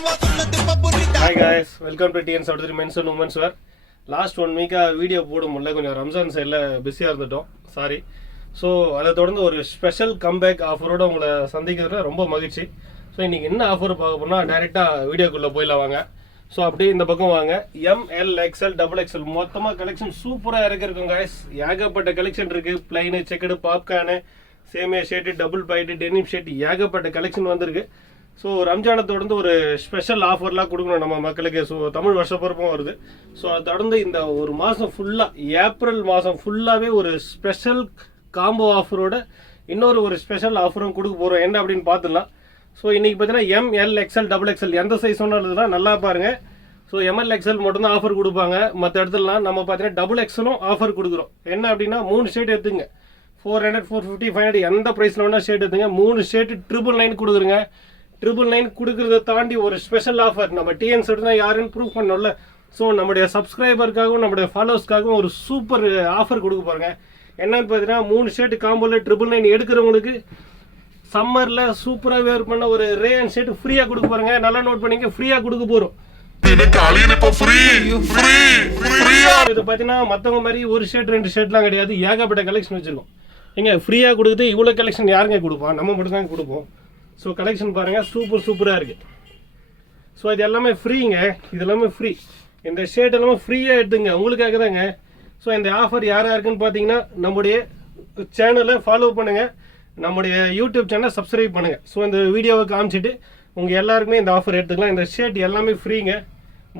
Hi guys, welcome to TN Saudari Men's and Women's Wear. Last 1 week video போட முடியல, கொஞ்சம் ரம்ஜான் சைடில் பிஸியாக இருந்துட்டோம், சாரி. ஸோ அதை தொடர்ந்து ஒரு ஸ்பெஷல் கம்பேக் ஆஃபரோடு உங்களை சந்திக்கிறதுல ரொம்ப மகிழ்ச்சி. ஸோ இன்றைக்கி என்ன ஆஃபர் பார்க்க போனால் டைரெக்டாக வீடியோக்குள்ளே போயிடலாம் வாங்க. ஸோ அப்படியே இந்த பக்கம் வாங்க. ML XL XXL மொத்தமாக கலெக்ஷன் சூப்பராக இறக்கிருக்கோம் guys. ஏகப்பட்ட கலெக்ஷன் இருக்குது. பிளைனு, செக்கடு, பாப்கார்னு, சேமியா ஷர்ட்டு, டபுள் பைட்டு, டெனிம் ஷர்ட், ஏகப்பட்ட கலெக்ஷன் வந்திருக்கு. ஸோ ரம்ஜானை தொடர்ந்து ஒரு ஸ்பெஷல் ஆஃபர்லாம் கொடுக்கணும் நம்ம மக்களுக்கு. ஸோ தமிழ் வருஷப்பிறப்பும் வருது. ஸோ அதை தொடர்ந்து இந்த ஒரு மாதம் ஃபுல்லாக, ஏப்ரல் மாதம் ஃபுல்லாகவே ஒரு ஸ்பெஷல் காம்போ ஆஃபரோட இன்னொரு ஸ்பெஷல் ஆஃபரும் கொடுக்க போகிறோம். என்ன அப்படின்னு பார்த்துடலாம். ஸோ இன்றைக்கி பார்த்தீங்கன்னா ML XL XXL எந்த சைஸ் ஒன்றும் நல்லா பாருங்கள். ஸோ ML XL மட்டும்தான் ஆஃபர் கொடுப்பாங்க. மற்ற இடத்துலலாம் நம்ம பார்த்தீங்கன்னா XXL ஆஃபர் கொடுக்குறோம். என்ன அப்படின்னா 3 ஷர்ட் எடுத்துங்க, 400, 450, 500 எந்த ப்ரைஸில் வேணால் ஷர்ட் எடுத்துங்க. 3 ஷர்ட் 999 கொடுக்குறங்க. 999 கொடுக்குறத தாண்டி ஒரு ஸ்பெஷல் ஆஃபர். நம்ம டிஎன் ஷர்ட் தான் யாருன்னு ப்ரூவ் பண்ணோம்ல. ஸோ நம்முடைய சப்ஸ்கிரைபருக்காகவும் நம்முடைய ஃபாலோவர்ஸ்க்காகவும் ஒரு சூப்பர் ஆஃபர் கொடுக்க போகிறேங்க. என்னன்னு பார்த்தீங்கன்னா 3 ஷர்ட் காம்போவில் 999 எடுக்கிறவங்களுக்கு சம்மரில் சூப்பராக வேர் பண்ண ஒரு ரேன் ஷர்ட் ஃப்ரீயாக கொடுக்க போகிறேங்க. நல்லா நோட் பண்ணிங்க, ஃப்ரீயாக கொடுக்க போகிறோம். இது பார்த்தீங்கன்னா மற்றவங்க மாதிரி ஒரு ஷர்ட் 2 ஷர்ட்லாம் கிடையாது, ஏகப்பட்ட கலெக்ஷன் வச்சுருக்கோம். எங்க ஃப்ரீயாக கொடுக்குது, இவ்வளோ கலெக்ஷன் யாருங்க கொடுப்போம்? நம்ம மட்டும் தான் கொடுப்போம். ஸோ கலெக்ஷன் பாருங்கள், சூப்பராக இருக்குது. ஸோ இது எல்லாமே ஃப்ரீங்க, இது எல்லாமே ஃப்ரீ. இந்த ஷர்ட் எல்லாமே ஃப்ரீயாக எடுத்துங்க, உங்களுக்காக தாங்க. ஸோ இந்த ஆஃபர் யாராக இருக்குன்னு பார்த்தீங்கன்னா நம்முடைய சேனலை ஃபாலோ பண்ணுங்கள், நம்முடைய யூடியூப் சேனலை சப்ஸ்கிரைப் பண்ணுங்கள். ஸோ இந்த வீடியோவை காமிச்சிட்டு உங்கள் எல்லாருக்குமே இந்த ஆஃபர் எடுத்துக்கலாம். இந்த ஷர்ட் எல்லாமே ஃப்ரீங்க,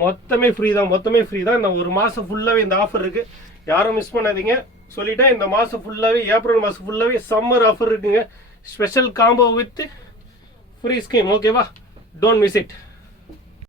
மொத்தமே ஃப்ரீ தான். இந்த ஒரு மாதம் ஃபுல்லாகவே இந்த ஆஃபர் இருக்குது, யாரும் மிஸ் பண்ணாதீங்க. சொல்லிட்டேன், இந்த மாதம் ஃபுல்லாகவே, ஏப்ரல் மாதம் ஃபுல்லாகவே சம்மர் ஆஃபர் இருக்குங்க. Special combo with free scheme, ஓகேவா? Don't miss it.